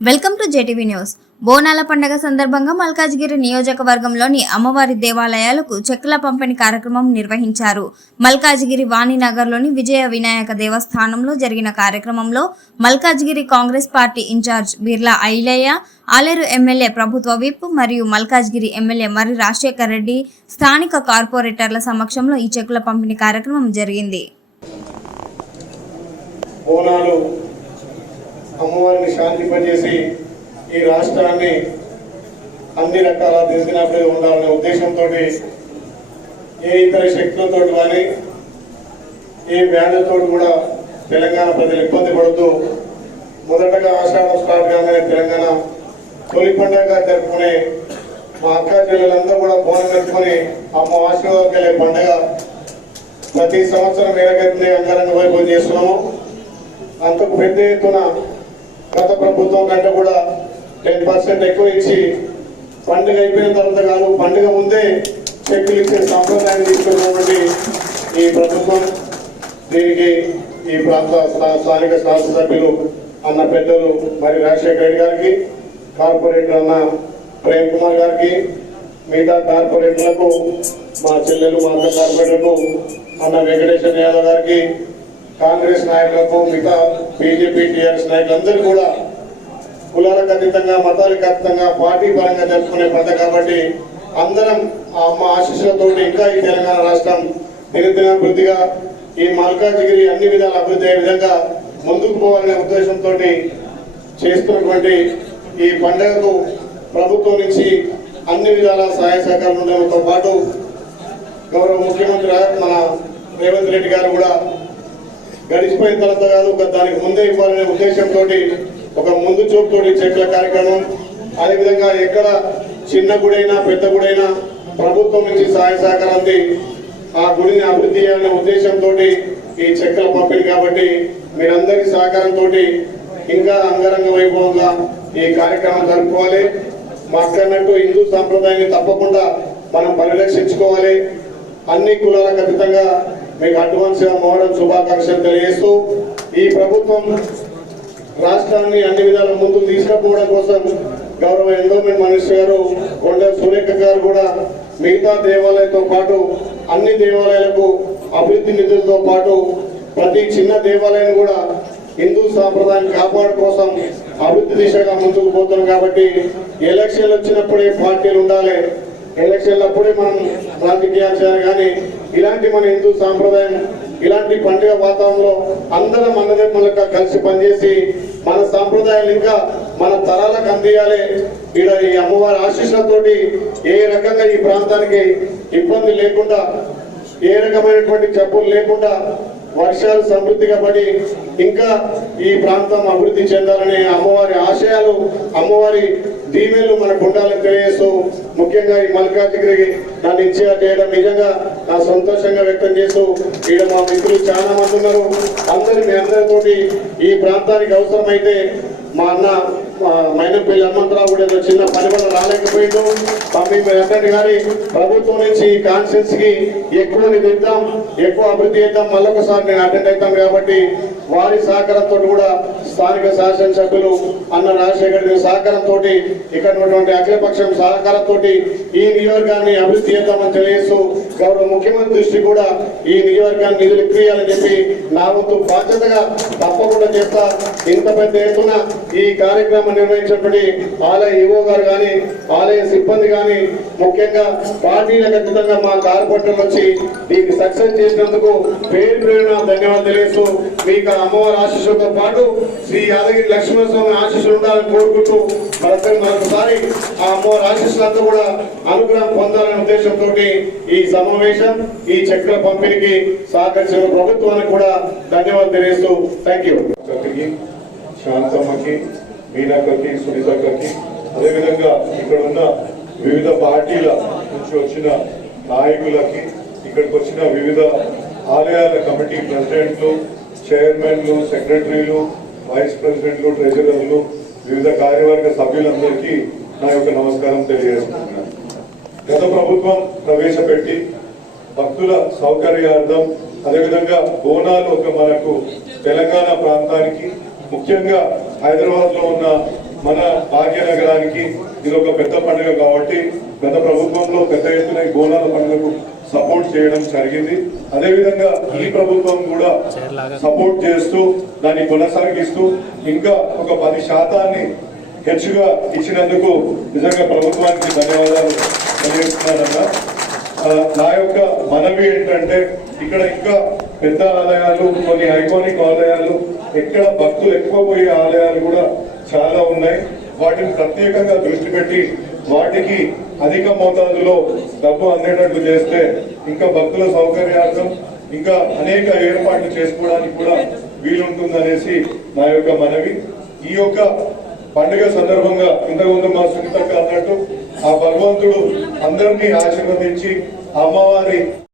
Welcome to JTV news. బోనాల పండుగ సందర్భంగా మల్కాజ్గిరి నియోజకవర్గంలోని అమ్మవారి దేవాలయాలకు చెక్కుల పంపిణీ కార్యక్రమం నిర్వహించారు. మల్కాజ్గిరి వాణినగర్లోని విజయ వినాయక దేవస్థానంలో జరిగిన కార్యక్రమంలో Malkajgiri Congress party incharge Birla Ailayya, Aleru MLA ప్రభుత్వ విప్ మరియు మల్కాజ్గిరి ఎమ్మెల్యే మర్రి రాజశేఖర్ రెడ్డి స్థానిక కార్పొరేటర్ల సమక్షంలో ఈ చెక్కుల పంపిణీ కార్యక్రమం జరిగింది. అమ్మవారిని శాంతింపజేసి ఈ రాష్ట్రాన్ని అన్ని రకాల దిశనాభివృద్ధి ఉండాలనే ఉద్దేశంతో ఏ ఇతర శక్తులతో కానీ ఏ వ్యాధులతో కూడా తెలంగాణ ప్రజలు ఇబ్బంది పడుతూ మొదటగా ఆషాఢం స్టార్ట్ కాగానే తెలంగాణ తొలి పండుగగా జరుపుకునే మా అక్క చెల్లెలందరూ కూడా బోనం జరుపుకొని అమ్మ ఆశీర్వాదం వెళ్ళే పండుగ ప్రతి సంవత్సరం ఏదైతే అంగరంగ వైభవం చేస్తున్నాము. అంతకు పెద్ద ఎత్తున గత ప్రభుత్వం కంటే కూడా 10% ఎక్కువ ఇచ్చి పండుగ అయిపోయిన తర్వాత కాదు, పండుగ ముందే చెక్కులు ఇచ్చే సంప్రదాయం తీసుకున్నటువంటి ఈ ప్రభుత్వం దీనికి ఈ ప్రాంత స్థానిక శాసనసభ్యులు అన్న పెద్దలు మరి రాజశేఖర రెడ్డి గారికి, కార్పొరేటర్ అన్న ప్రేమ్ కుమార్ గారికి, మిగతా కార్పొరేటర్లకు, మా చెల్లెలు మా అక్క కార్పొరేటర్లకు అన్న వెంకటేశ్వర యాదవ్ గారికి, కాంగ్రెస్ నాయకులకు, మిగతా బీజేపీ టీఆర్ఎస్ నాయకులందరూ కూడా కులాలకు అతీతంగా మతాలకు అతీతంగా పార్టీ పరంగా జరుపుకునే పండుగ కాబట్టి అందరం ఆ అమ్మ ఆశీస్సులతో ఇంకా ఈ తెలంగాణ రాష్ట్రం దినదినాభివృద్ధిగా ఈ మల్కాజ్గిరి అన్ని విధాల అభివృద్ధి అయ్యే విధంగా ముందుకు పోవాలనే ఉద్దేశంతో చేస్తున్నటువంటి ఈ పండుగకు ప్రభుత్వం నుంచి అన్ని విధాల సహాయ సహకారాలు ఉండడంతో పాటు గౌరవ ముఖ్యమంత్రి మన రేవంత్ రెడ్డి గారు కూడా గడిచిపోయిన తర్వాత కాదు, దానికి ముందే ఇవ్వాలనే ఉద్దేశంతో ఒక ముందు చూపుతోటి చెట్ల కార్యక్రమం, అదేవిధంగా ఎక్కడ చిన్న గుడైనా పెద్ద గుడైనా ప్రభుత్వం నుంచి సహాయ సహకారం అంది ఆ గుడిని అభివృద్ధి చేయాలనే ఉద్దేశంతో ఈ చెక్కల పంపిణీ కాబట్టి మీరందరి సహకారంతో ఇంకా అంగరంగ వైభవంగా ఈ కార్యక్రమం జరుపుకోవాలి. మాకన్నట్టు హిందూ సాంప్రదాయాన్ని తప్పకుండా మనం పరిరక్షించుకోవాలి. అన్ని కులాలకు అతీతంగా మీకు అడ్వాన్స్ గా మొహరం శుభాకాంక్షలు తెలియజేస్తూ ఈ ప్రభుత్వం రాష్ట్రాన్ని అన్ని విధాల ముందుకు తీసుకుపోవడం కోసం గౌరవ ఎండోమెంట్ మినిస్టర్ గారు కొండ సురేఖ గారు కూడా మిగతా దేవాలయంతో పాటు అన్ని దేవాలయాలకు అభివృద్ధి నిధులతో పాటు ప్రతి చిన్న దేవాలయం కూడా హిందూ సాంప్రదాయాన్ని కాపాడు కోసం అభివృద్ధి దిశగా ముందుకు పోతున్నాం కాబట్టి ఎలక్షన్లు వచ్చినప్పుడే పార్టీలు ఉండాలి, ఎలక్షన్లప్పుడే మనం రాజకీయాలు చేయాలి. కానీ ఇలాంటి మన హిందూ సాంప్రదాయం ఇలాంటి పండుగ వాతావరణంలో అందరం అన్నదమ్ములుగా కలిసి పనిచేసి మన సాంప్రదాయాలు ఇంకా మన తరాలకు అందియాలి. ఇక్కడ ఈ అమ్మవారి ఆశీస్సులతోటి ఏ రకంగా ఈ ప్రాంతానికి ఇబ్బంది లేకుండా, ఏ రకమైనటువంటి జబ్బులు లేకుండా వర్షాలు సమృద్ధిగా పడి ఇంకా ఈ ప్రాంతం అభివృద్ధి చెందాలనే అమ్మవారి ఆశయాలు, అమ్మవారి దీవెనలు మనకు ఉండాలని తెలియజేస్తూ ముఖ్యంగా ఈ మల్కాజ్గిరి నన్ను ఇన్ఛార్జ్ చేయడం నిజంగా నా సంతోషంగా వ్యక్తం చేస్తూ ఇక్కడ మా మిత్రులు చాలా మంది ఉన్నారు. మీ అందరితోటి ఈ ప్రాంతానికి అవసరమైతే మా అన్న మైనంపల్లి హనుమంతరావు కూడా చిన్న పని వల్ల రాలేకపోయిండు. వెంకట గారి ప్రభుత్వం నుంచి కాన్ఫరెన్స్ కి ఎక్కువ నిధి ఇద్దాం, ఎక్కువ అభివృద్ధి చేద్దాం, మళ్ళొకసారి నేను అటెండ్ అవుతాను కాబట్టి వారి సహకారంతో కూడా స్థానిక శాసనసభ్యులు అన్న రాజశేఖర్ గారి సహకారంతో ఇక్కడ ఉన్నటువంటి అఖిలపక్షం సహకారంతో ఈ నియోజకవర్గాన్ని అభివృద్ధి చేద్దామని తెలియజేస్తూ గౌరవ ముఖ్యమంత్రి దృష్టి కూడా ఈ నియోజకవర్గాన్ని నిధులు ఇప్పియాలని చెప్పి నా వంతు బాధ్యతగా తప్పకుండా చేస్తా. ఇంత పెద్ద ఎత్తున ఈ కార్యక్రమం నిర్వహించినటువంటి ఆలయ ఈవో గారు కానీ ఆలయ సిబ్బంది కానీ ముఖ్యంగా పార్టీలకు ఖచ్చితంగా మా కార్పొరేటర్లు వచ్చి దీన్ని సక్సెస్ చేసినందుకు పేరు పేరున ధన్యవాదాలు తెలియజేస్తూ మీకు అమ్మవారి ఆశీస్సులతో పాటు శ్రీ యాదగిరి లక్ష్మణస్వామి ఆశీస్సులు ఉండాలని కోరుకుంటూ మరొకసారి ఆ అమ్మవారి ఆశీస్సులంతా కూడా అనుగ్రహం పొందాలనే ఉద్దేశంతో ఈ సమావేశం ఈ చెక్కుల పంపిణీకి సహకరించిన ప్రభుత్వానికి కూడా ధన్యవాదాలు తెలియజేస్తూ థ్యాంక్ యూ. శాంతమ్మకి, మీనాకకి, సునీతకి, అదేవిధంగా ఇక్కడ ఉన్న వివిధ పార్టీల నుంచి వచ్చిన నాయకులకి, ఇక్కడికి వచ్చిన వివిధ ఆలయాల కమిటీ ప్రెసిడెంట్లు, చైర్మన్లు, సెక్రటరీలు, వైస్ ప్రెసిడెంట్లు, ట్రెజరర్లు, వివిధ కార్యవర్గ సభ్యులందరికీ నా యొక్క నమస్కారం తెలియజేస్తున్నాను. గత ప్రభుత్వం ప్రవేశపెట్టి భక్తుల సౌకర్యార్థం అదేవిధంగా బోనాలు ఒక మనకు తెలంగాణ ప్రాంతానికి ముఖ్యంగా హైదరాబాద్ లో ఉన్న మన భాగ్యనగరానికి ఇది ఒక పెద్ద పండుగ కాబట్టి గత ప్రభుత్వంలో పెద్ద ఎత్తున ఈ బోనాల పండుగకు సపోర్ట్ చేయడం జరిగింది. అదేవిధంగా ఈ ప్రభుత్వం కూడా సపోర్ట్ చేస్తూ దాన్ని కొనసాగిస్తూ ఇంకా ఒక 10% హెచ్చుగా ఇచ్చినందుకు నిజంగా ప్రభుత్వానికి ధన్యవాదాలు తెలియజేస్తున్నానన్నా. నా యొక్క మనవి ఏంటంటే ఇక్కడ ఇంకా పెద్ద ఆలయాలు, కొన్ని ఐకానిక్ ఆలయాలు, ఎక్కడ భక్తులు ఎక్కువ పోయే ఆలయాలు కూడా చాలా ఉన్నాయి. వాటిని ప్రత్యేకంగా దృష్టి పెట్టి వాటికి అధిక మోతాదులో డబ్బు అందేటట్లు చేస్తే ఇంకా భక్తుల సౌకర్యార్థం ఇంకా అనేక ఏర్పాట్లు చేసుకోవడానికి కూడా వీలుంటుందనేసి నా యొక్క మనవి. ఈ యొక్క పండుగ సందర్భంగా ఇంతకుముందు మా సునీతక్క అన్నట్టు ఆ భగవంతుడు అందరినీ ఆశీర్వదించి అమ్మవారి